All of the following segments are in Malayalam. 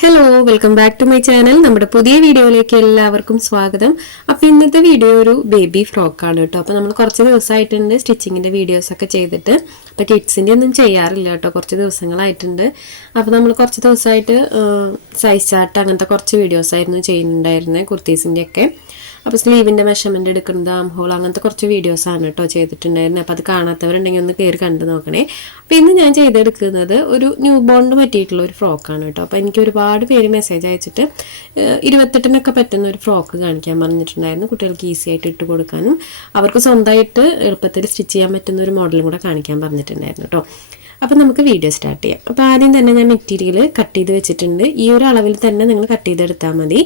Hello welcome back to my channel നമ്മുടെ പുതിയ വീഡിയോയിലേക്ക് എല്ലാവർക്കും സ്വാഗതം. അപ്പോൾ ഇന്നത്തെ വീഡിയോ ഒരു ബേബി ഫ്രോക്കാണ് കേട്ടോ. അപ്പോൾ നമ്മൾ കുറച്ച് ദിവസമായിട്ടുണ്ട് സ്റ്റിച്ചിങ്ങിന്റെ വീഡിയോസ് ഒക്കെ ചെയ്തിട്ട്. അപ്പോൾ കിഡ്സിന്റെ ഒന്നും ചെയ്യാറില്ല കേട്ടോ. കുറച്ച് ദിവസങ്ങളായിട്ടുണ്ട്. അപ്പോൾ നമ്മൾ കുറച്ച് ദിവസമായിട്ട് സൈസ് ചാർട്ട് അങ്ങനത്തെ കുറച്ച് വീഡിയോസ് ആയിരുന്നു ചെയ്യുന്നുണ്ടായിരുന്നത് കുർത്തീസിന്റെ ഒക്കെ അപ്പോൾ സ്ലീവിന്റെ മെഷർമെന്റ് എടുക്കുന്നത് ആം ഹോൾ അങ്ങനത്തെ കുറച്ച് വീഡിയോസാണ് കേട്ടോ ചെയ്തിട്ടുണ്ടായിരുന്നത് അപ്പോൾ അത് കാണാത്തവരുണ്ടെങ്കിൽ ഒന്ന് കയറി കണ്ടു നോക്കണേ. അപ്പോൾ ഇന്ന് ഞാൻ ചെയ്തെടുക്കുന്നത് ഒരു ന്യൂ ബോണ്ട് പറ്റിയിട്ടുള്ള ഒരു ഫ്രോക്കാണ് കേട്ടോ. അപ്പോൾ എനിക്ക് ഒരുപാട് പേര് മെസ്സേജ് അയച്ചിട്ട് ഇരുപത്തെട്ടിനൊക്കെ പറ്റുന്ന ഒരു ഫ്രോക്ക് കാണിക്കാൻ പറഞ്ഞിട്ടുണ്ടായിരുന്നു കുട്ടികൾക്ക് ഈസി ആയിട്ട് ഇട്ട് കൊടുക്കാനും. അവർക്ക് സ്വന്തമായിട്ട് എളുപ്പത്തിൽ സ്റ്റിച്ച് ചെയ്യാൻ പറ്റുന്ന ഒരു മോഡലും കൂടെ കാണിക്കാൻ പറഞ്ഞിട്ടുണ്ടായിരുന്നു കേട്ടോ. അപ്പം നമുക്ക് വീഡിയോ സ്റ്റാർട്ട് ചെയ്യാം. അപ്പോൾ ആദ്യം തന്നെ ഞാൻ മെറ്റീരിയൽ കട്ട് ചെയ്ത് വെച്ചിട്ടുണ്ട്. ഈ ഒരു അളവിൽ തന്നെ നിങ്ങൾ കട്ട് ചെയ്തെടുത്താൽ മതി.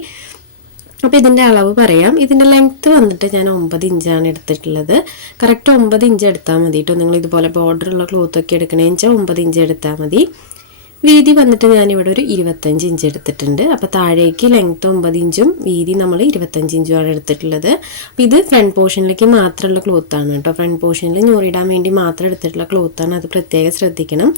അപ്പോൾ ഇതിന്റെ അളവ് പറയാം. ഇതിന്റെ ലെങ്ത്ത് വന്നിട്ട് ഞാൻ ഒമ്പത് ഇഞ്ചാണ് എടുത്തിട്ടുള്ളത്. കറക്റ്റ് ഒമ്പത് ഇഞ്ച് എടുത്താൽ മതി കേട്ടോ നിങ്ങൾ ഇതുപോലെ ബോർഡറുള്ള ക്ലോത്തൊക്കെ എടുക്കണമെന്ന് വെച്ചാൽ ഒമ്പത് ഇഞ്ച് എടുത്താൽ മതി. വീതി വന്നിട്ട് ഞാനിവിടെ ഒരു ഇരുപത്തഞ്ച് ഇഞ്ച് എടുത്തിട്ടുണ്ട്. അപ്പോൾ താഴേക്ക് ലെങ്ത്ത് ഒമ്പത് ഇഞ്ചും വീതി നമ്മൾ ഇരുപത്തഞ്ച് ഇഞ്ചുമാണ് എടുത്തിട്ടുള്ളത്. അപ്പോൾ ഇത് ഫ്രണ്ട് പോർഷനിലേക്ക് മാത്രമുള്ള ക്ലോത്താണ് കേട്ടോ ഫ്രണ്ട് പോർഷനിൽ ഞൂറിടാൻ വേണ്ടി മാത്രം എടുത്തിട്ടുള്ള ക്ലോത്താണ് അത് പ്രത്യേകം ശ്രദ്ധിക്കണം.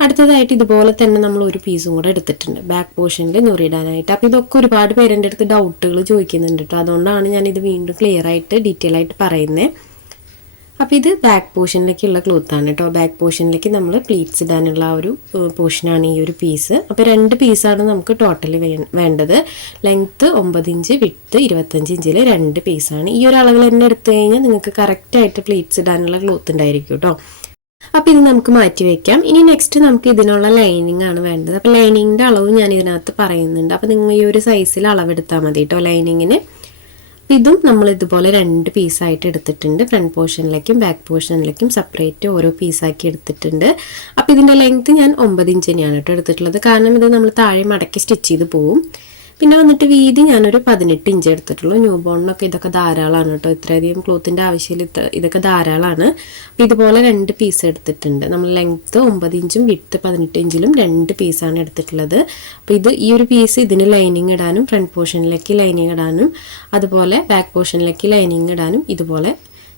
അടുത്തതായിട്ട് ഇതുപോലെ തന്നെ നമ്മൾ ഒരു പീസും കൂടെ എടുത്തിട്ടുണ്ട്. ബാക്ക് പോർഷനിൽ ഞൊറിയിടാനായിട്ട്. അപ്പോൾ ഇതൊക്കെ ഒരുപാട് പേരെന്റെ അടുത്ത് ഡൗട്ടുകൾ ചോദിക്കുന്നുണ്ട് കേട്ടോ അതുകൊണ്ടാണ് ഞാൻ ഇത് വീണ്ടും ക്ലിയർ ആയിട്ട് ഡീറ്റെയിൽ ആയിട്ട് പറയുന്നത് അപ്പോൾ ഇത് ബാക്ക് പോർഷനിലേക്കുള്ള ക്ലോത്താണ് കേട്ടോ ബാക്ക് പോർഷനിലേക്ക് നമ്മൾ പ്ലീറ്റ്സ് ഇടാനുള്ള ആ ഒരു പോർഷനാണ് ഈ ഒരു പീസ് അപ്പോൾ രണ്ട് പീസാണ് നമുക്ക് ടോട്ടലി വേണ്ടത്. ലെങ്ത്ത് ഒമ്പത് ഇഞ്ച് വിട്ട് ഇരുപത്തഞ്ച് ഇഞ്ചിൽ രണ്ട് പീസാണ് ഈ ഒരു അളവിൽ തന്നെ എടുത്തു കഴിഞ്ഞാൽ നിങ്ങൾക്ക് കറക്റ്റായിട്ട് പ്ലീറ്റ്സ് ഇടാനുള്ള ക്ലോത്ത് ഉണ്ടായിരിക്കും കേട്ടോ അപ്പോൾ ഇത് നമുക്ക് മാറ്റി വെക്കാം. ഇനി നെക്സ്റ്റ് നമുക്ക് ഇതിനുള്ള ലൈനിങ് ആണ് വേണ്ടത്. അപ്പോൾ ലൈനിങ്ങിന്റെ അളവ് ഞാൻ ഇതിനകത്ത് പറയുന്നുണ്ട്. അപ്പോൾ നിങ്ങൾ ഈ ഒരു സൈസിൽ അളവെടുത്താൽ മതി കേട്ടോ ലൈനിങ്ങിന് ഇതും നമ്മൾ ഇതുപോലെ രണ്ട് പീസായിട്ട് എടുത്തിട്ടുണ്ട്. ഫ്രണ്ട് പോർഷനിലേക്കും ബാക്ക് പോർഷനിലേക്കും സെപ്പറേറ്റ് ഓരോ പീസാക്കി എടുത്തിട്ടുണ്ട്. അപ്പോൾ ഇതിന്റെ ലെങ്ത്ത് ഞാൻ ഒമ്പത് ഇഞ്ച് തന്നെയാണ് കേട്ടോ എടുത്തിട്ടുള്ളത്. കാരണം ഇത് നമ്മൾ താഴെ മടക്കി സ്റ്റിച്ച് ചെയ്ത് പോവും. പിന്നെ വന്നിട്ട് വീതി ഞാനൊരു പതിനെട്ട് ഇഞ്ച് എടുത്തിട്ടുള്ളൂ. ന്യൂ ബോണിനൊക്കെ ഇതൊക്കെ ധാരാളമാണ് കേട്ടോ. ഇത്രയധികം ക്ലോത്തിന്റെ ആവശ്യമില്ല. ഇത്ര ഇതൊക്കെ ധാരാളമാണ് അപ്പോൾ ഇതുപോലെ രണ്ട് പീസ് എടുത്തിട്ടുണ്ട്. നമ്മൾ ലെങ്ത്ത് ഒമ്പത് ഇഞ്ചും വിട്ട് പതിനെട്ട് ഇഞ്ചിലും രണ്ട് പീസാണ് എടുത്തിട്ടുള്ളത്. അപ്പോൾ ഇത് ഈ ഒരു പീസ് ഇതിന് ലൈനിങ് ഇടാനും ഫ്രണ്ട് പോർഷനിലേക്ക് ലൈനിങ് ഇടാനും അതുപോലെ ബാക്ക് പോർഷനിലേക്ക് ലൈനിങ് ഇടാനും ഇതുപോലെ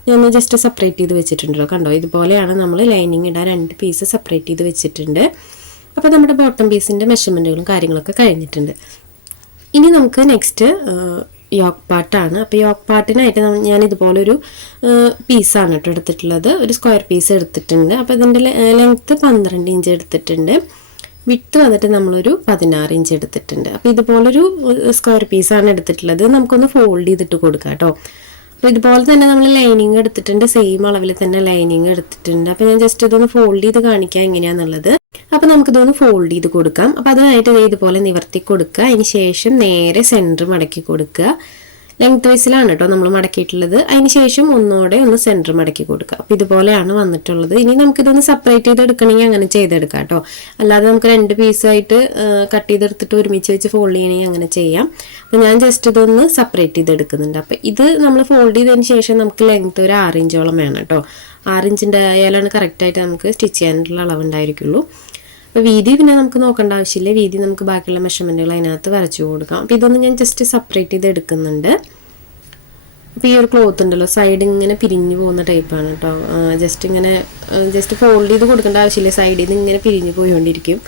ഞാൻ ജസ്റ്റ് സെപ്പറേറ്റ് ചെയ്ത് വെച്ചിട്ടുണ്ടല്ലോ കണ്ടോ? ഇതുപോലെയാണ് നമ്മൾ ലൈനിങ് ഇടാൻ രണ്ട് പീസ് സെപ്പറേറ്റ് ചെയ്ത് വെച്ചിട്ടുണ്ട്. അപ്പോൾ നമ്മുടെ ബോട്ടം പീസിന്റെ മെഷർമെന്റുകളും കാര്യങ്ങളൊക്കെ കഴിഞ്ഞിട്ടുണ്ട്. ഇനി നമുക്ക് നെക്സ്റ്റ് യോക്ക് പാട്ടാണ്. അപ്പോൾ യോക്ക് പാട്ടിനായിട്ട് ഞാൻ ഇതുപോലൊരു പീസാണ് കേട്ടോ എടുത്തിട്ടുള്ളത്. ഒരു സ്ക്വയർ പീസ് എടുത്തിട്ടുണ്ട്. അപ്പോൾ ഇതിന്റെ ലെങ്ത്ത് പന്ത്രണ്ട് ഇഞ്ച് എടുത്തിട്ടുണ്ട്. വിട്ട് വന്നിട്ട് നമ്മളൊരു പതിനാറ് ഇഞ്ച് എടുത്തിട്ടുണ്ട്. അപ്പോൾ ഇതുപോലൊരു സ്ക്വയർ പീസാണ് എടുത്തിട്ടുള്ളത്. നമുക്കൊന്ന് ഫോൾഡ് ചെയ്തിട്ട് കൊടുക്കാം കേട്ടോ. അപ്പോൾ ഇതുപോലെ തന്നെ നമ്മൾ ലൈനിങ് എടുത്തിട്ടുണ്ട്. സെയിം അളവിൽ തന്നെ ലൈനിങ് എടുത്തിട്ടുണ്ട്. അപ്പോൾ ഞാൻ ജസ്റ്റ് ഇതൊന്ന് ഫോൾഡ് ചെയ്ത് കാണിക്കാം എങ്ങനെയാണെന്നുള്ളത് അപ്പോൾ നമുക്കിതൊന്ന് ഫോൾഡ് ചെയ്ത് കൊടുക്കാം. അപ്പോൾ അതിനായിട്ട് ഇതേപോലെ നിവർത്തി കൊടുക്കുക. അതിന് ശേഷം നേരെ സെന്റർ മടക്കി കൊടുക്കുക. ലെങ്ത് വൈസിലാണ് കേട്ടോ നമ്മൾ മടക്കിയിട്ടുള്ളത്. അതിന് ശേഷം ഒന്നുകൂടെ ഒന്ന് സെന്റർ മടക്കി കൊടുക്കുക. അപ്പോൾ ഇതുപോലെയാണ് വന്നിട്ടുള്ളത്. ഇനി നമുക്കിതൊന്ന് സെപ്പറേറ്റ് ചെയ്തെടുക്കണമെങ്കിൽ അങ്ങനെ ചെയ്തെടുക്കാം കേട്ടോ. അല്ലാതെ നമുക്ക് രണ്ട് പീസായിട്ട് കട്ട് ചെയ്തെടുത്തിട്ട് ഒരുമിച്ച് വെച്ച് ഫോൾഡ് ചെയ്യണമെങ്കിൽ അങ്ങനെ ചെയ്യാം. അപ്പോൾ ഞാൻ ജസ്റ്റ് ഇതൊന്ന് സെപ്പറേറ്റ് ചെയ്തെടുക്കുന്നുണ്ട്. അപ്പോൾ ഇത് നമ്മൾ ഫോൾഡ് ചെയ്തതിന് ശേഷം നമുക്ക് ലെങ്ത് ഒരു ആറ് ഇഞ്ചോളം വേണം കേട്ടോ. ആറ് ഇഞ്ചിന്റെ ആയാലാണ് കറക്റ്റായിട്ട് നമുക്ക് സ്റ്റിച്ച് ചെയ്യാനുള്ള അളവുണ്ടായിരിക്കുള്ളൂ അപ്പോൾ വീതി പിന്നെ നമുക്ക് നോക്കേണ്ട ആവശ്യമില്ല. വീതി നമുക്ക് ബാക്കിയുള്ള മെഷർമെന്റുകൾ അതിനകത്ത് വരച്ചു കൊടുക്കാം. അപ്പോൾ ഇതൊന്ന് ഞാൻ ജസ്റ്റ് സെപ്പറേറ്റ് ചെയ്ത് എടുക്കുന്നുണ്ട്. അപ്പോൾ ഈ ഒരു ക്ലോത്ത് ഉണ്ടല്ലോ സൈഡ് ഇങ്ങനെ പിരിഞ്ഞു പോകുന്ന ടൈപ്പാണ് കേട്ടോ ജസ്റ്റ് ഇങ്ങനെ ജസ്റ്റ് ഫോൾഡ് ചെയ്ത് കൊടുക്കേണ്ട ആവശ്യമില്ല. സൈഡിൽ നിന്ന് ഇങ്ങനെ പിരിഞ്ഞു പോയിക്കൊണ്ടിരിക്കും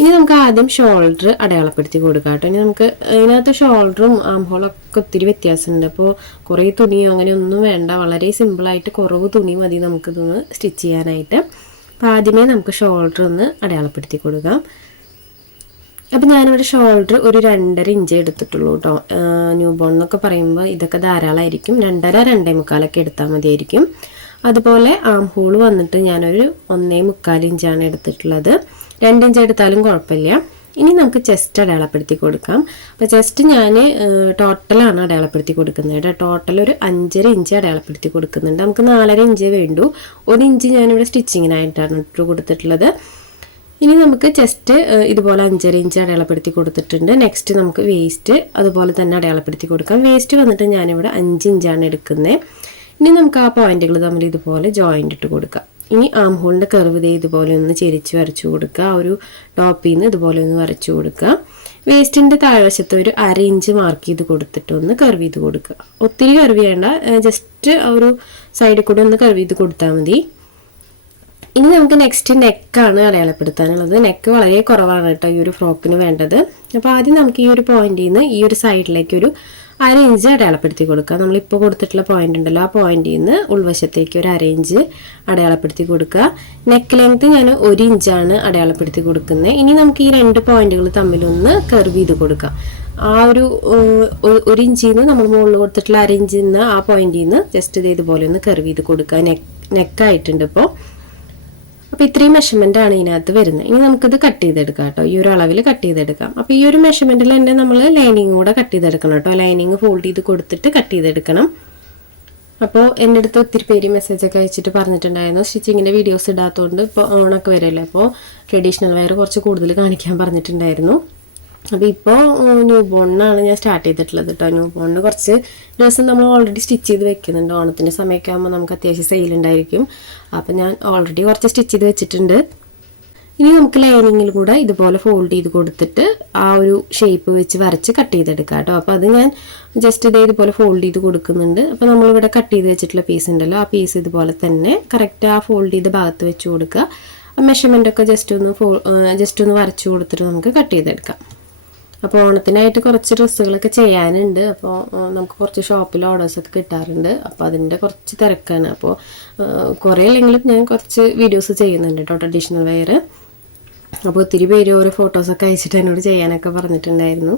ഇനി നമുക്ക് ആദ്യം ഷോൾഡർ അടയാളപ്പെടുത്തി കൊടുക്കാം കേട്ടോ ഇനി നമുക്ക് ഇതിനകത്ത് ഷോൾഡറും ആം ഒക്കെ ഒത്തിരി വ്യത്യാസമുണ്ട്. അപ്പോൾ കുറേ തുണിയോ അങ്ങനെ ഒന്നും വേണ്ട. വളരെ സിമ്പിളായിട്ട് കുറവ് തുണി മതി നമുക്കിതൊന്ന് സ്റ്റിച്ച് ചെയ്യാനായിട്ട്. അപ്പോൾ ആദ്യമേ നമുക്ക് ഷോൾഡർ ഒന്ന് അടയാളപ്പെടുത്തി കൊടുക്കാം. അപ്പോൾ ഞാനിവിടെ ഷോൾഡർ ഒരു രണ്ടര ഇഞ്ച് എടുത്തിട്ടുള്ളൂ കേട്ടോ ന്യൂ ബോൺ എന്നൊക്കെ പറയുമ്പോൾ ഇതൊക്കെ ധാരാളമായിരിക്കും രണ്ടര രണ്ടേ മുക്കാലൊക്കെ എടുത്താൽ മതിയായിരിക്കും. അതുപോലെ ആം ഹോൾ വന്നിട്ട് ഞാനൊരു ഒന്നേ മുക്കാൽ ഇഞ്ചാണ് എടുത്തിട്ടുള്ളത്. രണ്ട് ഇഞ്ച് എടുത്താലും കുഴപ്പമില്ല. ഇനി നമുക്ക് ചെസ്റ്റ് അടയാളപ്പെടുത്തി കൊടുക്കാം. അപ്പോൾ ചെസ്റ്റ് ഞാൻ ടോട്ടലാണ് അടയാളപ്പെടുത്തി കൊടുക്കുന്നത് കേട്ടോ. ടോട്ടൽ ഒരു അഞ്ചര ഇഞ്ച് അടയാളപ്പെടുത്തി കൊടുക്കുന്നുണ്ട്. നമുക്ക് നാലര ഇഞ്ച് വേണ്ടു. ഒരു ഇഞ്ച് ഞാനിവിടെ സ്റ്റിച്ചിങ്ങിനായിട്ടാണ് ഇട്ട് കൊടുത്തിട്ടുള്ളത്. ഇനി നമുക്ക് ചെസ്റ്റ് ഇതുപോലെ അഞ്ചര ഇഞ്ച് അടയാളപ്പെടുത്തി കൊടുത്തിട്ടുണ്ട്. നെക്സ്റ്റ് നമുക്ക് വേസ്റ്റ് അതുപോലെ തന്നെ അടയാളപ്പെടുത്തി കൊടുക്കാം. വേസ്റ്റ് വന്നിട്ട് ഞാനിവിടെ അഞ്ച് ഇഞ്ചാണ് എടുക്കുന്നത് ഇനി നമുക്ക് ആ പോയിന്റുകൾ തമ്മിൽ ഇതുപോലെ ജോയിന്റ് ഇട്ട് കൊടുക്കാം. ഇനി ആം ഹോളിന്റെ കർവ് ദേ ഇതുപോലെ ഒന്ന് ചെരിച്ച് വരച്ചു കൊടുക്കുക. ഒരു ടോപ്പിൽ നിന്ന് ഇതുപോലെ ഒന്ന് വരച്ചു കൊടുക്കുക. വേസ്റ്റിന്റെ താഴ്വശത്ത് ഒരു അര ഇഞ്ച് മാർക്ക് ചെയ്ത് കൊടുത്തിട്ട് ഒന്ന് കർവ് ചെയ്ത് കൊടുക്കുക. ഒത്തിരി കർവ് ചെയ്യേണ്ട. ജസ്റ്റ് ഒരു സൈഡിൽ കൂടെ ഒന്ന് കർവ് ചെയ്ത് കൊടുത്താൽ മതി. ഇനി നമുക്ക് നെക്സ്റ്റ് നെക്കാണ് അടയാളപ്പെടുത്താനുള്ളത്. നെക്ക് വളരെ കുറവാണ് കേട്ടോ ഈ ഒരു ഫ്രോക്കിന് വേണ്ടത്. അപ്പോൾ ആദ്യം നമുക്ക് ഈ ഒരു പോയിന്റിൽ നിന്ന് ഈ ഒരു സൈഡിലേക്ക് ഒരു അര ഇഞ്ച് അടയാളപ്പെടുത്തി കൊടുക്കുക. നമ്മളിപ്പോൾ കൊടുത്തിട്ടുള്ള പോയിന്റ് ഉണ്ടല്ലോ. ആ പോയിന്റിൽ നിന്ന് ഉൾവശത്തേക്ക് ഒരു അര ഇഞ്ച് അടയാളപ്പെടുത്തി കൊടുക്കുക. നെക്ക് ലെങ്ത് ഞാൻ ഒരു ഇഞ്ചാണ് അടയാളപ്പെടുത്തി കൊടുക്കുന്നത്. ഇനി നമുക്ക് ഈ രണ്ട് പോയിന്റുകൾ തമ്മിലൊന്ന് കർവ് ചെയ്ത് കൊടുക്കാം. ആ ഒരു ഒരു ഇഞ്ചിൽ നിന്ന് നമ്മൾ മുകളിൽ കൊടുത്തിട്ടുള്ള അര ഇഞ്ചിൽ നിന്ന് ആ പോയിന്റിൽ നിന്ന് ജസ്റ്റ് ഇതേതുപോലെ ഒന്ന് കർവ് ചെയ്ത് കൊടുക്കുക. നെക്ക് നെക്കായിട്ടുണ്ട് ഇപ്പോൾ അപ്പോൾ ഇത്രയും മെഷർമെന്റ് ആണ് ഇതിനകത്ത് വരുന്നത്. ഇനി നമുക്കിത് കട്ട് ചെയ്തെടുക്കാം കേട്ടോ. ഈ ഒരു അളവിൽ കട്ട് ചെയ്തെടുക്കാം. അപ്പോൾ ഈ ഒരു മെഷർമെന്റിൽ തന്നെ നമ്മൾ ലൈനിങ് കൂടെ കട്ട് ചെയ്തെടുക്കണം കേട്ടോ. ലൈനിങ് ഫോൾഡ് ചെയ്ത് കൊടുത്തിട്ട് കട്ട് ചെയ്തെടുക്കണം. അപ്പോൾ എന്റെ അടുത്ത് ഒത്തിരി പേര് മെസ്സേജൊക്കെ അയച്ചിട്ട് പറഞ്ഞിട്ടുണ്ടായിരുന്നു. സ്റ്റിച്ചിങ്ങിന്റെ വീഡിയോസ് ഇടാത്തതുകൊണ്ട് ഇപ്പോൾ ഓണൊക്കെ വരല്ലേ? അപ്പോൾ ട്രഡീഷണൽ വെയർ കുറച്ച് കൂടുതൽ കാണിക്കാൻ പറഞ്ഞിട്ടുണ്ടായിരുന്നു. അപ്പോൾ ഇപ്പോൾ ന്യൂ ബോണിനാണ് ഞാൻ സ്റ്റാർട്ട് ചെയ്തിട്ടുള്ളത് കേട്ടോ ന്യൂ ബോണിന് കുറച്ച് ദിവസം നമ്മൾ ഓൾറെഡി സ്റ്റിച്ച് ചെയ്ത് വെക്കുന്നുണ്ട്. ഓണത്തിന്റെ സമയമൊക്കെ ആകുമ്പോൾ നമുക്ക് അത്യാവശ്യം സെയിൽ ഉണ്ടായിരിക്കും. അപ്പോൾ ഞാൻ ഓൾറെഡി കുറച്ച് സ്റ്റിച്ച് ചെയ്ത് വെച്ചിട്ടുണ്ട്. ഇനി നമുക്ക് ലൈനിങ്ങിൽ കൂടെ ഇതുപോലെ ഫോൾഡ് ചെയ്ത് കൊടുത്തിട്ട് ആ ഒരു ഷേപ്പ് വെച്ച് വരച്ച് കട്ട് ചെയ്തെടുക്കാം കേട്ടോ അപ്പോൾ അത് ഞാൻ ജസ്റ്റ് ഇതേ ഇതുപോലെ ഫോൾഡ് ചെയ്ത് കൊടുക്കുന്നുണ്ട്. അപ്പോൾ നമ്മളിവിടെ കട്ട് ചെയ്ത് വെച്ചിട്ടുള്ള പീസ് ഉണ്ടല്ലോ. ആ പീസ് ഇതുപോലെ തന്നെ കറക്റ്റ് ആ ഫോൾഡ് ചെയ്ത ഭാഗത്ത് വെച്ച് കൊടുക്കുക. മെഷർമെന്റ് ഒക്കെ ജസ്റ്റ് ഒന്ന് ഫോ ജസ്റ്റ് ഒന്ന് വരച്ച് കൊടുത്തിട്ട് നമുക്ക് കട്ട് ചെയ്തെടുക്കാം. അപ്പോൾ ഓണത്തിനായിട്ട് കുറച്ച് ഡ്രസ്സുകളൊക്കെ ചെയ്യാനുണ്ട്. അപ്പോൾ നമുക്ക് കുറച്ച് ഷോപ്പിൽ ഓർഡേഴ്സൊക്കെ കിട്ടാറുണ്ട്. അപ്പോൾ അതിന്റെ കുറച്ച് തിരക്കാണ്. അപ്പോൾ കുറേ അല്ലെങ്കിലും ഞാൻ കുറച്ച് വീഡിയോസ് ചെയ്യുന്നുണ്ട് കേട്ടോ ട്രഡീഷണൽ വെയർ അപ്പോൾ ഒത്തിരി പേര് ഓരോ ഫോട്ടോസൊക്കെ അയച്ചിട്ട് എന്നോട് ചെയ്യാനൊക്കെ പറഞ്ഞിട്ടുണ്ടായിരുന്നു.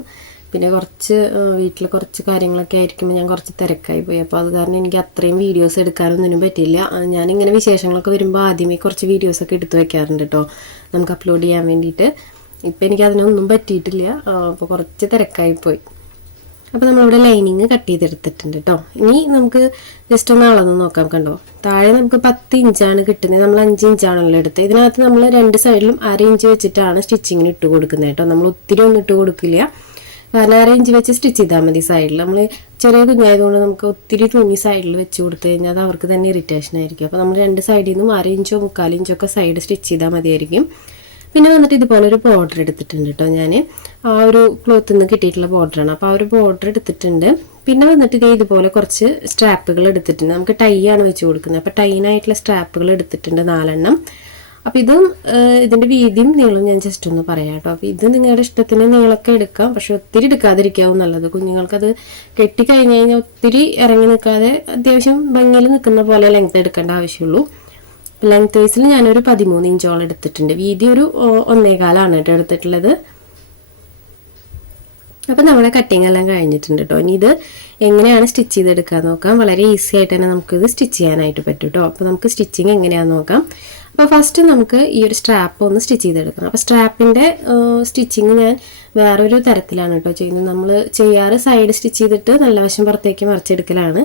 പിന്നെ കുറച്ച് വീട്ടിൽ കുറച്ച് കാര്യങ്ങളൊക്കെ ആയിരിക്കുമ്പോൾ ഞാൻ കുറച്ച് തിരക്കായി പോയി. അപ്പോൾ അത് കാരണം എനിക്ക് അത്രയും വീഡിയോസ് എടുക്കാനൊന്നിനും പറ്റിയില്ല. ആ, ഞാനിങ്ങനെ വിശേഷങ്ങളൊക്കെ വരുമ്പോൾ ആദ്യമേ കുറച്ച് വീഡിയോസൊക്കെ എടുത്തു വയ്ക്കാറുണ്ട് കേട്ടോ നമുക്ക് അപ്ലോഡ് ചെയ്യാൻ വേണ്ടിയിട്ട്. ഇപ്പം എനിക്ക് അതിനൊന്നും പറ്റിയിട്ടില്ല അപ്പോൾ കുറച്ച് തിരക്കായിപ്പോയി അപ്പോൾ നമ്മളിവിടെ ലൈനിങ് കട്ട് ചെയ്തെടുത്തിട്ടുണ്ട് കേട്ടോ ഇനി നമുക്ക് ജസ്റ്റ് ഒന്ന് അളന്ന് നോക്കാം കണ്ടോ? താഴെ നമുക്ക് പത്ത് ഇഞ്ചാണ് കിട്ടുന്നത്. നമ്മൾ അഞ്ച് ഇഞ്ചാണല്ലോ എടുത്തത്. ഇതിനകത്ത് നമ്മൾ രണ്ട് സൈഡിലും അര ഇഞ്ച് വെച്ചിട്ടാണ് സ്റ്റിച്ചിങ്ങിന് ഇട്ട് കൊടുക്കുന്നത് കേട്ടോ നമ്മൾ ഒത്തിരി ഒന്നും ഇട്ട് കൊടുക്കില്ല. കാരണം അര ഇഞ്ച് വെച്ച് സ്റ്റിച്ച് ചെയ്താൽ മതി സൈഡിൽ നമ്മൾ ചെറിയ കുഞ്ഞായതുകൊണ്ട് നമുക്ക് ഒത്തിരി തുണി സൈഡിൽ വെച്ച് കൊടുത്തു കഴിഞ്ഞാൽ അത് അവർക്ക് തന്നെ ഇറിറ്റേഷൻ ആയിരിക്കും. അപ്പോൾ നമ്മൾ രണ്ട് സൈഡിൽ നിന്നും അര ഇഞ്ചോ മുക്കാൽ ഇഞ്ചോ ഒക്കെ സൈഡ് സ്റ്റിച്ച് ചെയ്താൽ മതിയായിരിക്കും. പിന്നെ വന്നിട്ട് ഇതുപോലെ ഒരു ബോർഡർ എടുത്തിട്ടുണ്ട് കേട്ടോ ഞാൻ ആ ഒരു ക്ലോത്തിൽ നിന്ന് കിട്ടിയിട്ടുള്ള ബോർഡറാണ് അപ്പോൾ ആ ഒരു ബോർഡർ എടുത്തിട്ടുണ്ട്. പിന്നെ വന്നിട്ട് ഇതേ ഇതുപോലെ കുറച്ച് സ്ട്രാപ്പുകൾ എടുത്തിട്ടുണ്ട്. നമുക്ക് ടൈ ആണ് വെച്ച് കൊടുക്കുന്നത്. അപ്പോൾ ടൈനായിട്ടുള്ള സ്ട്രാപ്പുകൾ എടുത്തിട്ടുണ്ട് നാലെണ്ണം. അപ്പോൾ ഇതും ഇതിന്റെ വീതിയും നീളം ഞാൻ ജസ്റ്റ് ഒന്ന് പറയാം കേട്ടോ അപ്പോൾ ഇത് നിങ്ങളുടെ ഇഷ്ടത്തിന് നീളമൊക്കെ എടുക്കാം. പക്ഷെ ഒത്തിരി എടുക്കാതിരിക്കാവും നല്ലത്. കുഞ്ഞുങ്ങൾക്കത് കെട്ടിക്കഴിഞ്ഞ് കഴിഞ്ഞാൽ ഒത്തിരി ഇറങ്ങി നിൽക്കാതെ അത്യാവശ്യം ഭംഗിയിൽ നിൽക്കുന്ന പോലെ ലെങ്ത് എടുക്കേണ്ട ആവശ്യമുള്ളൂ. ലെങ്ത് വൈസിൽ ഞാനൊരു പതിമൂന്ന് ഇഞ്ചോളം എടുത്തിട്ടുണ്ട്. വീതി ഒരു ഒന്നേകാലാണ് കേട്ടോ എടുത്തിട്ടുള്ളത്. അപ്പം നമ്മുടെ കട്ടിങ് എല്ലാം കഴിഞ്ഞിട്ടുണ്ട് കേട്ടോ ഇനി ഇത് എങ്ങനെയാണ് സ്റ്റിച്ച് ചെയ്തെടുക്കാൻ നോക്കാം. വളരെ ഈസി ആയിട്ട് തന്നെ നമുക്കിത് സ്റ്റിച്ച് ചെയ്യാനായിട്ട് പറ്റും കേട്ടോ അപ്പോൾ നമുക്ക് സ്റ്റിച്ചിങ് എങ്ങനെയാണെന്ന് നോക്കാം. അപ്പോൾ ഫസ്റ്റ് നമുക്ക് ഈ ഒരു സ്ട്രാപ്പ് ഒന്ന് സ്റ്റിച്ച് ചെയ്തെടുക്കണം. അപ്പോൾ സ്ട്രാപ്പിന്റെ സ്റ്റിച്ചിങ് ഞാൻ വേറൊരു തരത്തിലാണ് കേട്ടോ ചെയ്യുന്നത്. നമ്മൾ ചെയ്യാറ് സൈഡ് സ്റ്റിച്ച് ചെയ്തിട്ട് നല്ല വശം പുറത്തേക്ക് മറിച്ചെടുക്കലാണ്.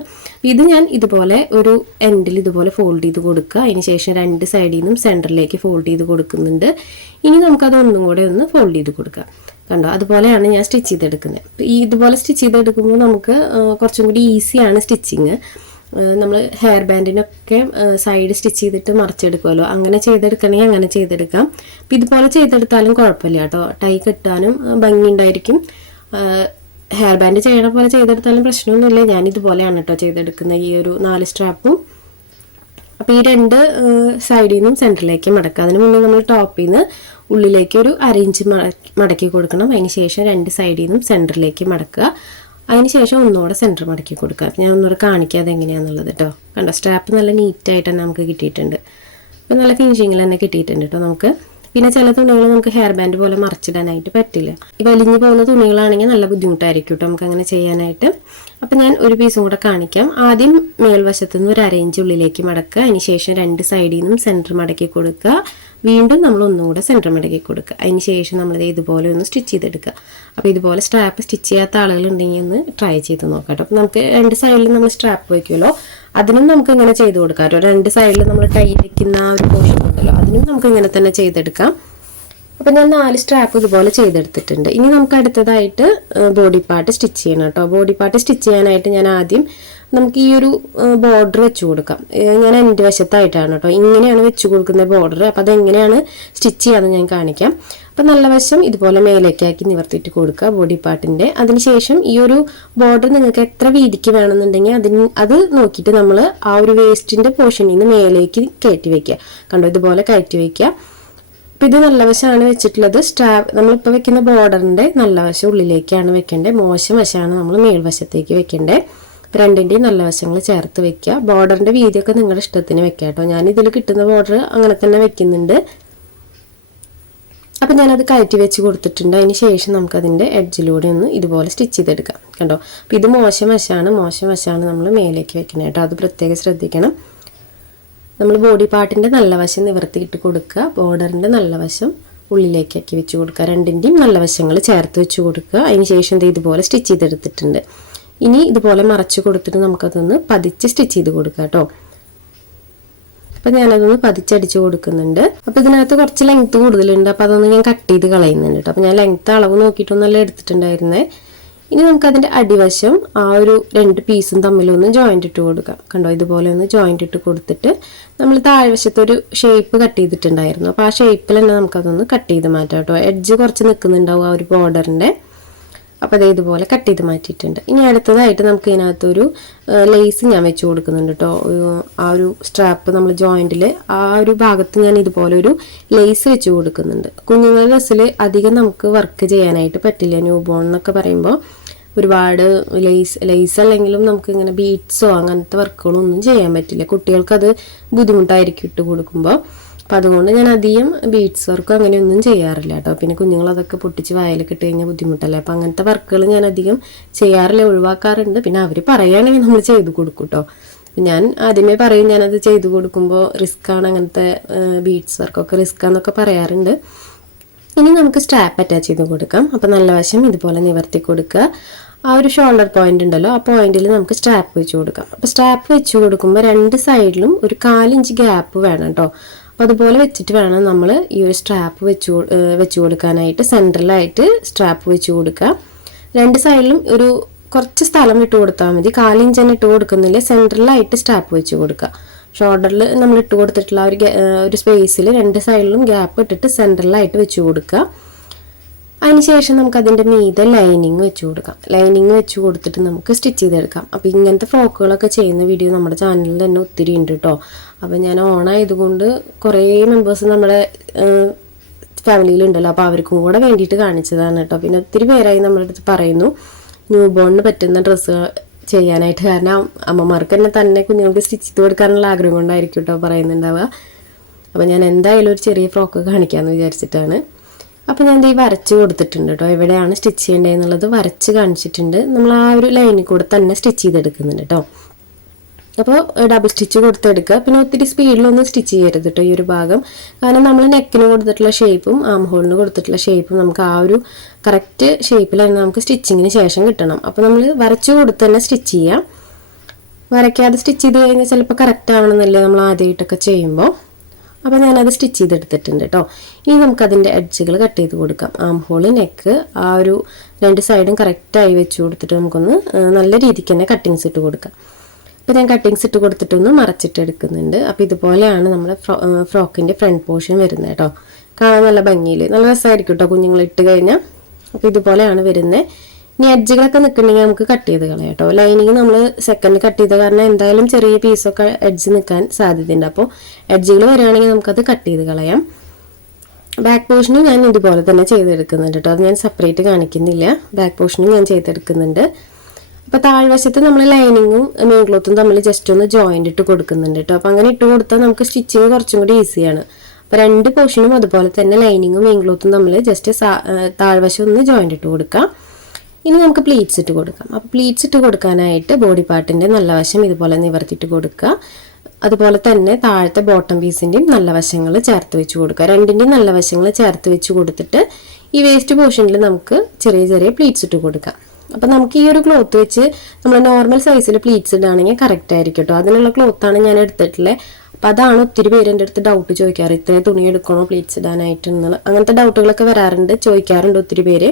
ഇത് ഞാൻ ഇതുപോലെ ഒരു എൻഡിൽ ഇതുപോലെ ഫോൾഡ് ചെയ്ത് കൊടുക്കുക. അതിന് ശേഷം രണ്ട് സൈഡിൽ നിന്നും സെന്ററിലേക്ക് ഫോൾഡ് ചെയ്ത് കൊടുക്കുന്നുണ്ട്. ഇനി നമുക്കത് ഒന്നും കൂടെ ഒന്ന് ഫോൾഡ് ചെയ്ത് കൊടുക്കുക കണ്ടോ? അതുപോലെയാണ് ഞാൻ സ്റ്റിച്ച് ചെയ്തെടുക്കുന്നത്. ഈ ഇതുപോലെ സ്റ്റിച്ച് ചെയ്തെടുക്കുമ്പോൾ നമുക്ക് കുറച്ചും കൂടി ഈസിയാണ് സ്റ്റിച്ചിങ് നമ്മൾ ഹെയർ ബാൻഡിനൊക്കെ സൈഡ് സ്റ്റിച്ച് ചെയ്തിട്ട് മറിച്ചെടുക്കുമല്ലോ അങ്ങനെ ചെയ്തെടുക്കണമെങ്കിൽ അങ്ങനെ ചെയ്തെടുക്കാം. അപ്പം ഇതുപോലെ ചെയ്തെടുത്താലും കുഴപ്പമില്ല കേട്ടോ. ടൈ കിട്ടാനും ഭംഗി ഉണ്ടായിരിക്കും ഹെയർ ബാൻഡ് ചെയ്യണ പോലെ ചെയ്തെടുത്താലും പ്രശ്നമൊന്നുമില്ല. ഞാൻ ഇതുപോലെയാണ് കേട്ടോ ചെയ്തെടുക്കുന്നത് ഈ ഒരു നാല് സ്ട്രാപ്പും അപ്പോൾ ഈ രണ്ട് സൈഡിൽ നിന്നും സെന്ററിലേക്ക് മടക്കുക. അതിന് മുന്നേ നമ്മൾ ടോപ്പിൽ നിന്ന് ഉള്ളിലേക്ക് ഒരു അര ഇഞ്ച് മടക്കി മടക്കി കൊടുക്കണം. അതിന് ശേഷം രണ്ട് സൈഡിൽ നിന്നും സെന്ററിലേക്ക് മടക്കുക. അതിന് ശേഷം ഒന്നുകൂടെ സെന്റർ മടക്കി കൊടുക്കുക. ഞാൻ ഒന്നുകൂടെ കാണിക്കാതെ എങ്ങനെയാണെന്നുള്ളത് കേട്ടോ കണ്ടോ? സ്ട്രാപ്പ് നല്ല നീറ്റായിട്ട് തന്നെ നമുക്ക് കിട്ടിയിട്ടുണ്ട്. അപ്പോൾ നല്ല ഫിനിഷിങ്ങിൽ തന്നെ കിട്ടിയിട്ടുണ്ട് കേട്ടോ നമുക്ക്. പിന്നെ ചില തുണികൾ നമുക്ക് ഹെയർ ബാൻഡ് പോലെ മറിച്ചിടാനായിട്ട് പറ്റില്ല. ഈ വലിഞ്ഞു പോകുന്ന തുണികളാണെങ്കിൽ നല്ല ബുദ്ധിമുട്ടായിരിക്കും കേട്ടോ നമുക്ക് അങ്ങനെ ചെയ്യാനായിട്ട്. അപ്പം ഞാൻ ഒരു പീസും കൂടെ കാണിക്കാം. ആദ്യം മേൽവശത്തു നിന്ന് ഒരു അരയിഞ്ച് ഉള്ളിലേക്ക് മടക്കുക. അതിനുശേഷം രണ്ട് സൈഡിൽ നിന്നും സെന്റർ മടക്കി കൊടുക്കുക. വീണ്ടും നമ്മൾ ഒന്നും കൂടെ സെന്റർ മടക്കി കൊടുക്കുക. അതിന് ശേഷം നമ്മളിത് ഇതുപോലെ ഒന്ന് സ്റ്റിച്ച് ചെയ്തെടുക്കുക. അപ്പോൾ ഇതുപോലെ സ്ട്രാപ്പ് സ്റ്റിച്ച് ചെയ്യാത്ത ആളുകളുണ്ടെങ്കിൽ ഒന്ന് ട്രൈ ചെയ്ത് നോക്കാം കേട്ടോ. നമുക്ക് രണ്ട് സൈഡിൽ നമ്മൾ സ്ട്രാപ്പ് വയ്ക്കുമല്ലോ അതിനും നമുക്ക് ഇങ്ങനെ ചെയ്ത് കൊടുക്കാം കേട്ടോ. രണ്ട് സൈഡിൽ നമ്മൾ കൈ വയ്ക്കുന്ന ആ ഒരു പോർഷൻ ഉണ്ടല്ലോ അതിനും നമുക്ക് ഇങ്ങനെ തന്നെ ചെയ്തെടുക്കാം. അപ്പം ഞാൻ നാല് സ്ട്രാപ്പ് ഇതുപോലെ ചെയ്തെടുത്തിട്ടുണ്ട്. ഇനി നമുക്ക് അടുത്തതായിട്ട് ബോഡി പാർട്ട് സ്റ്റിച്ച് ചെയ്യണം കേട്ടോ. ബോഡി പാർട്ട് സ്റ്റിച്ച് ചെയ്യാനായിട്ട് ഞാൻ ആദ്യം നമുക്ക് ഈ ഒരു ബോർഡർ വെച്ച് കൊടുക്കാം. ഞാൻ എന്റെ വശത്തായിട്ടാണ് കേട്ടോ. ഇങ്ങനെയാണ് വെച്ച് കൊടുക്കുന്ന ബോർഡർ അപ്പോൾ അതെങ്ങനെയാണ് സ്റ്റിച്ച് ചെയ്യാമെന്ന് ഞാൻ കാണിക്കാം. അപ്പം നല്ല വശം ഇതുപോലെ മേലേക്കാക്കി നിവർത്തിയിട്ട് കൊടുക്കുക ബോഡി പാർട്ടിന്റെ അതിനുശേഷം ഈ ഒരു ബോർഡർ നിങ്ങൾക്ക് എത്ര വീതിക്ക് വേണമെന്നുണ്ടെങ്കിൽ അതിന് അത് നോക്കിയിട്ട് നമ്മൾ ആ ഒരു വേസ്റ്റിന്റെ പോർഷനിൽ നിന്ന് മേലേക്ക് കയറ്റി വയ്ക്കുക കണ്ടോ? ഇതുപോലെ കയറ്റി വയ്ക്കുക അപ്പം ഇത് നല്ല വശമാണ് വെച്ചിട്ടുള്ളത്. സ്റ്റാ നമ്മളിപ്പോൾ വെക്കുന്ന ബോർഡറിന്റെ നല്ല വശം ഉള്ളിലേക്കാണ് വെക്കേണ്ടത്. മോശം വശമാണ് നമ്മൾ മേൽവശത്തേക്ക് വെക്കേണ്ടത്. രണ്ടിന്റെയും നല്ല വശങ്ങൾ ചേർത്ത് വെക്കുക. ബോർഡറിന്റെ വീതിയൊക്കെ നിങ്ങളുടെ ഇഷ്ടത്തിന് വെക്കുക കേട്ടോ. ഞാൻ ഇതിൽ കിട്ടുന്ന ബോർഡർ അങ്ങനെ തന്നെ വെക്കുന്നുണ്ട്. അപ്പം ഞാനത് കയറ്റി വെച്ച് കൊടുത്തിട്ടുണ്ട്. അതിന് ശേഷം നമുക്കതിന്റെ എഡ്ജിലൂടെ ഒന്ന് ഇതുപോലെ സ്റ്റിച്ച് ചെയ്തെടുക്കാം കണ്ടോ അപ്പോൾ ഇത് മോശം വശമാണ് മോശം വശമാണ് നമ്മൾ മേലേക്ക് വെക്കുന്നത് കേട്ടോ. അത് പ്രത്യേകം ശ്രദ്ധിക്കണം. നമ്മൾ ബോഡി പാർട്ടിന്റെ നല്ല വശം നിവർത്തിയിട്ട് കൊടുക്കുക. ബോർഡറിന്റെ നല്ല വശം ഉള്ളിലേക്കാക്കി വെച്ച് കൊടുക്കുക. രണ്ടിന്റെയും നല്ല വശങ്ങൾ ചേർത്ത് വെച്ച് കൊടുക്കുക. അതിന് ശേഷം ഇത് ഇതുപോലെ സ്റ്റിച്ച് ചെയ്തെടുത്തിട്ടുണ്ട്. ഇനി ഇതുപോലെ മറച്ചു കൊടുത്തിട്ട് നമുക്കതൊന്ന് പതിച്ച് സ്റ്റിച്ച് ചെയ്ത് കൊടുക്കാം കേട്ടോ. അപ്പം ഞാനതൊന്ന് പതിച്ചടിച്ച് കൊടുക്കുന്നുണ്ട്. അപ്പം ഇതിനകത്ത് കുറച്ച് ലെങ്ത്ത് കൂടുതലുണ്ട്. അപ്പം അതൊന്ന് ഞാൻ കട്ട് ചെയ്ത് കളയുന്നുണ്ട് കേട്ടോ. അപ്പോൾ ഞാൻ ലെങ്ത്ത് അളവ് നോക്കിയിട്ടൊന്നല്ല എടുത്തിട്ടുണ്ടായിരുന്നേ. ഇനി നമുക്കതിന്റെ അടിവശം ആ ഒരു രണ്ട് പീസും തമ്മിലൊന്ന് ജോയിന്റ് ഇട്ട് കൊടുക്കാം. കണ്ടോ? ഇതുപോലെ ഒന്ന് ജോയിന്റ് ഇട്ട് കൊടുത്തിട്ട് നമ്മൾ താഴ്വശത്ത് ഒരു ഷേപ്പ് കട്ട് ചെയ്തിട്ടുണ്ടായിരുന്നു. അപ്പോൾ ആ ഷേപ്പിൽ തന്നെ നമുക്കതൊന്ന് കട്ട് ചെയ്ത് മാറ്റാം കേട്ടോ. എഡ്ജ് കുറച്ച് നിൽക്കുന്നുണ്ടാവും ആ ഒരു ബോർഡറിന്റെ അപ്പോൾ അതേ ഇതുപോലെ കട്ട് ചെയ്ത് മാറ്റിയിട്ടുണ്ട്. ഇനി അടുത്തതായിട്ട് നമുക്ക് ഇതിനകത്തൊരു ലേസ് ഞാൻ വെച്ച് കൊടുക്കുന്നുണ്ട് കേട്ടോ ആ ഒരു സ്ട്രാപ്പ് നമ്മൾ ജോയിന്റിൽ ആ ഒരു ഭാഗത്ത് ഞാൻ ഇതുപോലെ ഒരു ലേസ് വെച്ച് കൊടുക്കുന്നുണ്ട്. കുഞ്ഞുങ്ങളുടെ ഡ്രസ്സിൽ അധികം നമുക്ക് വർക്ക് ചെയ്യാനായിട്ട് പറ്റില്ല. ന്യൂ ബോൺ എന്നൊക്കെ പറയുമ്പോൾ ഒരുപാട് ലേസ് ലേസ് അല്ലെങ്കിലും നമുക്ക് ഇങ്ങനെ ബീറ്റ്സോ അങ്ങനത്തെ വർക്കുകളൊന്നും ചെയ്യാൻ പറ്റില്ല. കുട്ടികൾക്കത് ബുദ്ധിമുട്ടായിരിക്കും ഇട്ട് കൊടുക്കുമ്പോൾ അപ്പം അതുകൊണ്ട് ഞാൻ അധികം ബീഡ്സ് വർക്കും അങ്ങനെയൊന്നും ചെയ്യാറില്ല കേട്ടോ. പിന്നെ കുഞ്ഞുങ്ങളതൊക്കെ പൊട്ടിച്ച് വായലൊക്കെ ഇട്ട് കഴിഞ്ഞാൽ ബുദ്ധിമുട്ടല്ലേ? അപ്പം അങ്ങനത്തെ വർക്കുകൾ ഞാൻ അധികം ചെയ്യാറില്ല ഒഴിവാക്കാറുണ്ട്. പിന്നെ അവർ പറയുകയാണെങ്കിൽ നമ്മൾ ചെയ്തു കൊടുക്കും കേട്ടോ ഞാൻ ആദ്യമേ പറയും ഞാനത് ചെയ്തു കൊടുക്കുമ്പോൾ റിസ്ക് ആണ് അങ്ങനത്തെ ബീഡ്സ് വർക്കൊക്കെ റിസ്ക് ആണെന്നൊക്കെ പറയാറുണ്ട്. ഇനി നമുക്ക് സ്ട്രാപ്പ് അറ്റാച്ച് ചെയ്ത് കൊടുക്കാം. അപ്പം നല്ല വശം ഇതുപോലെ നിവർത്തി കൊടുക്കുക. ആ ഒരു ഷോൾഡർ പോയിന്റ് ഉണ്ടല്ലോ ആ പോയിന്റിൽ നമുക്ക് സ്ട്രാപ്പ് വെച്ച് കൊടുക്കാം. അപ്പോൾ സ്ട്രാപ്പ് വെച്ച് കൊടുക്കുമ്പോൾ രണ്ട് സൈഡിലും ഒരു കാലിഞ്ച് ഗ്യാപ്പ് വേണം കേട്ടോ അപ്പോൾ അതുപോലെ വെച്ചിട്ട് വേണം നമ്മൾ ഈ ഒരു സ്ട്രാപ്പ് വെച്ച് വെച്ച് കൊടുക്കാനായിട്ട്. സെന്ററിലായിട്ട് സ്ട്രാപ്പ് വെച്ച് കൊടുക്കുക. രണ്ട് സൈഡിലും ഒരു കുറച്ച് സ്ഥലം ഇട്ട് കൊടുത്താൽ മതി. കാലിഞ്ച് തന്നെ ഇട്ട് കൊടുക്കുന്നില്ല. സെന്ററിലായിട്ട് സ്ട്രാപ്പ് വെച്ച് കൊടുക്കുക. ഷോൾഡറിൽ നമ്മൾ ഇട്ട് കൊടുത്തിട്ടുള്ള ഒരു ഒരു സ്പേസിൽ രണ്ട് സൈഡിലും ഗ്യാപ്പ് ഇട്ടിട്ട് സെന്ററിലായിട്ട് വെച്ച് കൊടുക്കുക. അതിനുശേഷം നമുക്ക് അതിന്റെ മീതെ ലൈനിങ് വെച്ച് കൊടുക്കാം. ലൈനിങ് വെച്ച് കൊടുത്തിട്ട് നമുക്ക് സ്റ്റിച്ച് ചെയ്തെടുക്കാം. അപ്പോൾ ഇങ്ങനത്തെ ഫ്രോക്കുകളൊക്കെ ചെയ്യുന്ന വീഡിയോ നമ്മുടെ ചാനലിൽ തന്നെ ഒത്തിരി ഉണ്ട് കേട്ടോ അപ്പോൾ ഞാൻ ഓണായതുകൊണ്ട് കുറേ മെമ്പേഴ്സ് നമ്മുടെ ഫാമിലിയിലുണ്ടല്ലോ അപ്പോൾ അവർക്കും കൂടെ വേണ്ടിയിട്ട് കാണിച്ചതാണ് കേട്ടോ. പിന്നെ ഒത്തിരി പേരായി നമ്മുടെ അടുത്ത് പറയുന്നു ന്യൂ ബോണിന് പറ്റുന്ന ഡ്രസ്സ് ചെയ്യാനായിട്ട്. കാരണം അമ്മമാർക്ക് തന്നെ തന്നെ കുഞ്ഞുങ്ങൾക്ക് സ്റ്റിച്ച് ചെയ്ത് കൊടുക്കാനുള്ള ആഗ്രഹം കൊണ്ടായിരിക്കും കേട്ടോ പറയുന്നുണ്ടാവുക. അപ്പോൾ ഞാൻ എന്തായാലും ഒരു ചെറിയ ഫ്രോക്ക് കാണിക്കാമെന്ന് വിചാരിച്ചിട്ടാണ്. അപ്പോൾ ഞാൻ ഈ വരച്ച് കൊടുത്തിട്ടുണ്ട് കേട്ടോ. എവിടെയാണ് സ്റ്റിച്ച് ചെയ്യേണ്ടതെന്നുള്ളത് വരച്ച് കാണിച്ചിട്ടുണ്ട്. നമ്മൾ ആ ഒരു ലൈനിൽ കൂടെ തന്നെ സ്റ്റിച്ച് ചെയ്തെടുക്കുന്നുണ്ട് കേട്ടോ. അപ്പോൾ ഡബിൾ സ്റ്റിച്ച് കൊടുത്തെടുക്കുക. പിന്നെ ഒത്തിരി സ്പീഡിലൊന്നും സ്റ്റിച്ച് ചെയ്യരുത് കേട്ടോ ഈ ഒരു ഭാഗം. കാരണം നമ്മൾ നെക്കിന് കൊടുത്തിട്ടുള്ള ഷേപ്പും ആം ഹോളിന് കൊടുത്തിട്ടുള്ള ഷേപ്പും നമുക്ക് ആ ഒരു കറക്റ്റ് തന്നെ നമുക്ക് സ്റ്റിച്ചിങ്ങിന് ശേഷം കിട്ടണം. അപ്പോൾ നമ്മൾ വരച്ചു കൊടുത്ത് തന്നെ സ്റ്റിച്ച് ചെയ്യാം. വരയ്ക്കാതെ സ്റ്റിച്ച് ചെയ്ത് കഴിഞ്ഞാൽ ചിലപ്പോൾ കറക്റ്റ് ആവണമെന്നല്ലേ നമ്മൾ ആദ്യമായിട്ടൊക്കെ ചെയ്യുമ്പോൾ അപ്പോൾ ഞാനത് സ്റ്റിച്ച് ചെയ്തെടുത്തിട്ടുണ്ട് കേട്ടോ ഇനി നമുക്കതിന്റെ എഡ്ജുകൾ കട്ട് ചെയ്ത് കൊടുക്കാം. ആം ഹോൾ നെക്ക് ആ ഒരു രണ്ട് സൈഡും കറക്റ്റായി വെച്ച് കൊടുത്തിട്ട് നമുക്കൊന്ന് നല്ല രീതിക്ക് തന്നെ കട്ടിങ്സ് ഇട്ട് കൊടുക്കാം. അപ്പോൾ ഞാൻ കട്ടിങ്സ് ഇട്ട് കൊടുത്തിട്ടൊന്ന് മറച്ചിട്ട് എടുക്കുന്നുണ്ട്. അപ്പോൾ ഇതുപോലെയാണ് നമ്മുടെ ഫ്രോക്കിന്റെ ഫ്രണ്ട് പോർഷൻ വരുന്നത് കേട്ടോ. കാണാൻ നല്ല ഭംഗിയിൽ നല്ല രസമായിരിക്കും കേട്ടോ കുഞ്ഞുങ്ങൾ ഇട്ട് കഴിഞ്ഞാൽ അപ്പോൾ ഇതുപോലെയാണ് വരുന്നത്. ഇനി എഡ്ജുകളൊക്കെ നിൽക്കുന്നുണ്ടെങ്കിൽ നമുക്ക് കട്ട് ചെയ്ത് കളയാം കേട്ടോ. ലൈനിങ് നമ്മൾ സെക്കൻഡ് കട്ട് ചെയ്ത കാരണം എന്തായാലും ചെറിയ പീസൊക്കെ എഡ്ജ് നിൽക്കാൻ സാധ്യതയുണ്ട്. അപ്പോൾ എഡ്ജുകൾ വരികയാണെങ്കിൽ നമുക്കത് കട്ട് ചെയ്ത് കളയാം. ബാക്ക് പോർഷനും ഞാൻ ഇതുപോലെ തന്നെ ചെയ്തെടുക്കുന്നുണ്ട് കേട്ടോ. അത് ഞാൻ സെപ്പറേറ്റ് കാണിക്കുന്നില്ല. ബാക്ക് പോർഷനും ഞാൻ ചെയ്തെടുക്കുന്നുണ്ട്. അപ്പോൾ താഴ്വശത്ത് നമ്മൾ ലൈനിങ്ങും മെയിൻ ക്ലോത്തും തമ്മിൽ ജസ്റ്റ് ഒന്ന് ജോയിന്റ് ഇട്ട് കൊടുക്കുന്നുണ്ട് കേട്ടോ അപ്പോൾ അങ്ങനെ ഇട്ട് കൊടുത്താൽ നമുക്ക് സ്റ്റിച്ചിങ് കുറച്ചും കൂടി ഈസിയാണ് അപ്പോൾ രണ്ട് പോർഷനും അതുപോലെ തന്നെ ലൈനിങ്ങും മെയിൻ ക്ലോത്തും തമ്മിൽ ജസ്റ്റ് താഴ്വശം ഒന്ന് ജോയിന്റ് ഇട്ട് കൊടുക്കാം. ഇനി നമുക്ക് പ്ലീറ്റ്സ് ഇട്ട് കൊടുക്കാം. അപ്പോൾ പ്ലീറ്റ്സ് ഇട്ട് കൊടുക്കാനായിട്ട് ബോഡി പാർട്ടിന്റെ നല്ല വശം ഇതുപോലെ നിവർത്തിയിട്ട് കൊടുക്കുക അതുപോലെ തന്നെ താഴത്തെ ബോട്ടം പീസിന്റെയും നല്ല വശങ്ങൾ ചേർത്ത് വെച്ച് കൊടുക്കുക രണ്ടിന്റെയും നല്ല വശങ്ങൾ ചേർത്ത് വെച്ച് കൊടുത്തിട്ട് ഈ വേസ്റ്റ് പോർഷനിൽ നമുക്ക് ചെറിയ ചെറിയ പ്ലീറ്റ്സ് ഇട്ട് കൊടുക്കാം. അപ്പം നമുക്ക് ഈ ഒരു ക്ലോത്ത് വെച്ച് നമ്മൾ നോർമൽ സൈസിൽ പ്ലീറ്റ്സ് ഇടുകയാണെങ്കിൽ കറക്റ്റ് ആയിരിക്കും കേട്ടോ. അതിനുള്ള ക്ലോത്താണ് ഞാൻ എടുത്തിട്ടുള്ളത് അപ്പം അതാണ് ഒത്തിരി പേര് എന്റെ അടുത്ത് ഡൗട്ട് ചോദിക്കാറ്. ഇത്രയും തുണി എടുക്കണോ പ്ലീറ്റ്സ് ഇടാനായിട്ട് എന്നുള്ള അങ്ങനത്തെ ഡൗട്ടുകളൊക്കെ വരാറുണ്ട് ചോദിക്കാറുണ്ട് ഒത്തിരി പേര്.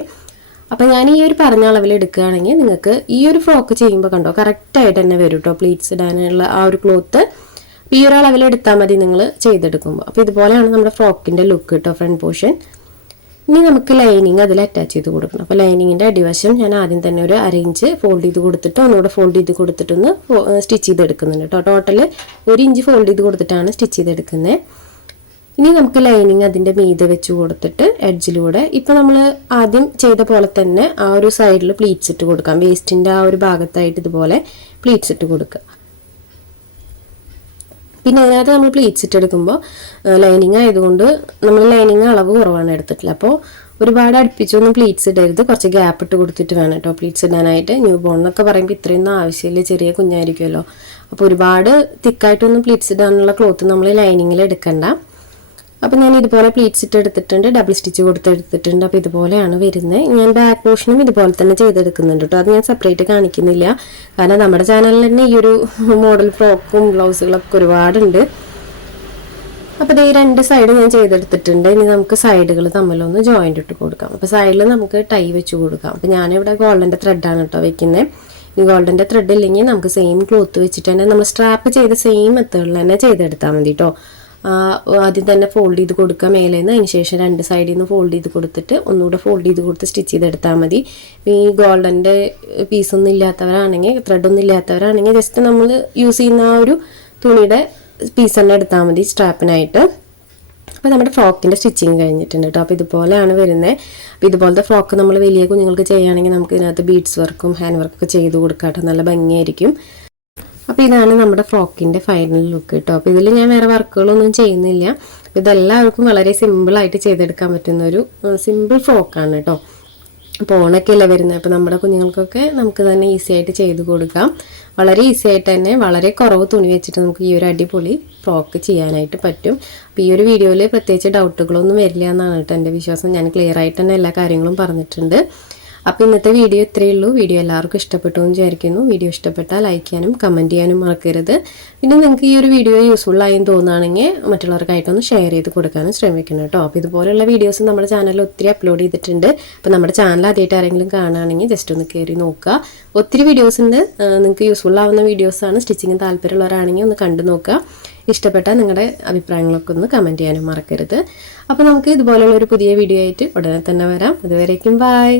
അപ്പം ഞാൻ ഈ ഒരു പറഞ്ഞ അളവിൽ എടുക്കുകയാണെങ്കിൽ നിങ്ങൾക്ക് ഈ ഒരു ഫ്രോക്ക് ചെയ്യുമ്പോൾ കണ്ടോ കറക്റ്റായിട്ട് തന്നെ വരും കേട്ടോ പ്ലീറ്റ്സ് ഇടാനുള്ള ആ ഒരു ക്ലോത്ത് ഈ ഒരു അളവിൽ എടുത്താൽ മതി നിങ്ങൾ ചെയ്തെടുക്കുമ്പോൾ. അപ്പോൾ ഇതുപോലെയാണ് നമ്മുടെ ഫ്രോക്കിന്റെ ലുക്ക് കേട്ടോ ഫ്രണ്ട് പോർഷൻ ഇനി നമുക്ക് ലൈനിങ് അതിൽ അറ്റാച്ച് ചെയ്ത് കൊടുക്കണം. അപ്പോൾ ലൈനിങ്ങിന്റെ അടിവശം ഞാൻ ആദ്യം തന്നെ ഒരു അരയിഞ്ച് ഫോൾഡ് ചെയ്ത് കൊടുത്തിട്ട് ഒന്നുകൂടെ ഫോൾഡ് ചെയ്ത് കൊടുത്തിട്ടൊന്ന് സ്റ്റിച്ച് ചെയ്ത് ചെയ്തെടുക്കുന്നുണ്ട് കേട്ടോ. ടോട്ടൽ ഒരു ഇഞ്ച് ഫോൾഡ് ചെയ്ത് കൊടുത്തിട്ടാണ് സ്റ്റിച്ച് ചെയ്തെടുക്കുന്നത് ഇനി നമുക്ക് ലൈനിങ് അതിന്റെ മീതെ വെച്ച് കൊടുത്തിട്ട് എഡ്ജിലൂടെ ഇപ്പം നമ്മൾ ആദ്യം ചെയ്ത പോലെ തന്നെ ആ ഒരു സൈഡിൽ പ്ലീറ്റ്സ് ഇട്ട് കൊടുക്കാം. വേസ്റ്റിന്റെ ആ ഒരു ഭാഗത്തായിട്ട് ഇതുപോലെ പ്ലീറ്റ്സ് ഇട്ട് കൊടുക്കുക. പിന്നെ അതിനകത്ത് നമ്മൾ പ്ലീറ്റ്സ് ഇട്ടെടുക്കുമ്പോൾ ലൈനിങ് ആയതുകൊണ്ട് നമ്മൾ ലൈനിങ് അളവ് കുറവാണ് എടുത്തിട്ടില്ല അപ്പോൾ ഒരുപാട് അടുപ്പിച്ചൊന്നും പ്ലീറ്റ്സ് ഇടരുത്. കുറച്ച് ഗ്യാപ്പ് ഇട്ട് കൊടുത്തിട്ട് വേണം കേട്ടോ പ്ലീറ്റ്സ് ഇടാനായിട്ട്. ന്യൂ ബോൺ എന്നൊക്കെ പറയുമ്പോൾ ഇത്രയൊന്നും ആവശ്യമില്ല. ചെറിയ കുഞ്ഞായിരിക്കുമല്ലോ. അപ്പോൾ ഒരുപാട് തിക്കായിട്ടൊന്നും പ്ലീറ്റ്സ് ഇടാനുള്ള ക്ലോത്ത് നമ്മൾ ലൈനിങ്ങിൽ എടുക്കണ്ട. അപ്പോൾ ഞാൻ ഇതുപോലെ പ്ലീറ്റ്സ് ഇട്ട് എടുത്തിട്ടുണ്ട് ഡബിൾ സ്റ്റിച്ച് കൊടുത്തെടുത്തിട്ടുണ്ട് അപ്പോൾ ഇതുപോലെയാണ് വരുന്നത് ഞാൻ ബാക്ക് പോർഷനും ഇതുപോലെ തന്നെ ചെയ്തെടുക്കുന്നുണ്ട് കേട്ടോ അത് ഞാൻ സെപ്പറേറ്റ് കാണിക്കുന്നില്ല. കാരണം നമ്മുടെ ചാനലിൽ തന്നെ ഈ ഒരു മോഡൽ ഫ്രോക്കും ബ്ലൗസുകളൊക്കെ ഒരുപാടുണ്ട്. അപ്പോൾ ഈ രണ്ട് സൈഡ് ഞാൻ ചെയ്തെടുത്തിട്ടുണ്ട്. ഇനി നമുക്ക് സൈഡുകൾ തമ്മിലൊന്ന് ജോയിന്റ് ഇട്ട് കൊടുക്കാം. അപ്പോൾ സൈഡിൽ നമുക്ക് ടൈ വെച്ച് കൊടുക്കാം. അപ്പോൾ ഞാനിവിടെ ഗോൾഡന്റെ ത്രെഡാണ് കേട്ടോ വെക്കുന്നത് ഈ ഗോൾഡന്റെ ത്രെഡ് ഇല്ലെങ്കിൽ നമുക്ക് സെയിം ക്ലോത്ത് വെച്ചിട്ട് തന്നെ നമ്മൾ സ്ട്രാപ്പ് ചെയ്ത സെയിം മെത്തേഡിൽ തന്നെ ചെയ്തെടുത്താൽ മതി കേട്ടോ ആദ്യം തന്നെ ഫോൾഡ് ചെയ്ത് കൊടുക്കുക മേലെ നിന്ന് അതിന് ശേഷം രണ്ട് സൈഡിൽ നിന്ന് ഫോൾഡ് ചെയ്ത് കൊടുത്തിട്ട് ഒന്നുകൂടെ ഫോൾഡ് ചെയ്ത് കൊടുത്ത് സ്റ്റിച്ച് ചെയ്തെടുത്താൽ മതി. ഈ ഗോൾഡന്റെ പീസൊന്നും ഇല്ലാത്തവരാണെങ്കിൽ ത്രെഡൊന്നും ഇല്ലാത്തവരാണെങ്കിൽ ജസ്റ്റ് നമ്മൾ യൂസ് ചെയ്യുന്ന ആ ഒരു തുണിയുടെ പീസ് തന്നെ എടുത്താൽ മതി സ്ട്രാപ്പിനായിട്ട് അപ്പോൾ നമ്മുടെ ഫ്രോക്കിന്റെ സ്റ്റിച്ചിങ് കഴിഞ്ഞിട്ടുണ്ട് കേട്ടോ അപ്പോൾ ഇതുപോലെയാണ് വരുന്നത് അപ്പോൾ ഇതുപോലത്തെ ഫ്രോക്ക് നമ്മൾ വലിയ കുഞ്ഞുങ്ങൾക്ക് ചെയ്യുകയാണെങ്കിൽ നമുക്ക് ഇതിനകത്ത് ബീഡ്സ് വർക്കും ഹാൻഡ് വർക്കൊക്കെ ചെയ്ത് കൊടുക്കാം കേട്ടോ നല്ല ഭംഗിയായിരിക്കും. അപ്പോൾ ഇതാണ് നമ്മുടെ ഫ്രോക്കിന്റെ ഫൈനൽ ലുക്ക് കേട്ടോ അപ്പോൾ ഇതിൽ ഞാൻ വേറെ വർക്കുകളൊന്നും ചെയ്യുന്നില്ല. ഇതെല്ലാവർക്കും വളരെ സിമ്പിളായിട്ട് ചെയ്തെടുക്കാൻ പറ്റുന്ന ഒരു സിമ്പിൾ ഫ്രോക്കാണ് കേട്ടോ അപ്പോൾ ഓണൊക്കെ അല്ലേ വരുന്നത്. അപ്പോൾ നമ്മുടെ കുഞ്ഞുങ്ങൾക്കൊക്കെ നമുക്ക് തന്നെ ഈസി ആയിട്ട് ചെയ്ത് കൊടുക്കാം. വളരെ ഈസി ആയിട്ട് തന്നെ വളരെ കുറവ് തുണി വെച്ചിട്ട് നമുക്ക് ഈ ഒരു അടിപൊളി ഫ്രോക്ക് ചെയ്യാനായിട്ട് പറ്റും. അപ്പോൾ ഈ ഒരു വീഡിയോയിൽ പ്രത്യേകിച്ച് ഡൗട്ടുകളൊന്നും വരില്ല എന്നാണ് കേട്ടോ എന്റെ വിശ്വാസം. ഞാൻ ക്ലിയർ ആയിട്ട് തന്നെ എല്ലാ കാര്യങ്ങളും പറഞ്ഞിട്ടുണ്ട്. അപ്പോൾ ഇന്നത്തെ വീഡിയോ ഇത്രയേ ഉള്ളൂ. വീഡിയോ എല്ലാവർക്കും ഇഷ്ടപ്പെട്ടു എന്ന് വിചാരിക്കുന്നു. വീഡിയോ ഇഷ്ടപ്പെട്ടാൽ ലൈക്ക് ചെയ്യാനും കമന്റ് ചെയ്യാനും മറക്കരുത്. പിന്നെ നിങ്ങൾക്ക് ഈ ഒരു വീഡിയോ യൂസ്ഫുൾ ആയി തോന്നുകയാണെങ്കിൽ മറ്റുള്ളവർക്കായിട്ടൊന്ന് ഷെയർ ചെയ്ത് കൊടുക്കാനും ശ്രമിക്കണം കേട്ടോ. അപ്പോൾ ഇതുപോലെയുള്ള വീഡിയോസ് നമ്മുടെ ചാനലിൽ ഒത്തിരി അപ്ലോഡ് ചെയ്തിട്ടുണ്ട്. അപ്പോൾ നമ്മുടെ ചാനൽ ആദ്യമായിട്ട് ആരെങ്കിലും കാണുകയാണെങ്കിൽ ജസ്റ്റ് ഒന്ന് കയറി നോക്കുക. ഒത്തിരി വീഡിയോസ് ഉണ്ട്. നിങ്ങൾക്ക് യൂസ്ഫുൾ ആവുന്ന വീഡിയോസാണ് സ്റ്റിച്ചിങ് താല്പര്യമുള്ളവരാണെങ്കിൽ ഒന്ന് കണ്ടു നോക്കുക. ഇഷ്ടപ്പെട്ടാൽ നിങ്ങളുടെ അഭിപ്രായങ്ങളൊക്കെ ഒന്ന് കമന്റ് ചെയ്യാനും മറക്കരുത്. അപ്പോൾ നമുക്ക് ഇതുപോലുള്ള ഒരു പുതിയ വീഡിയോ ആയിട്ട് ഉടനെ തന്നെ വരാം. അതുവരേക്കും ബായ്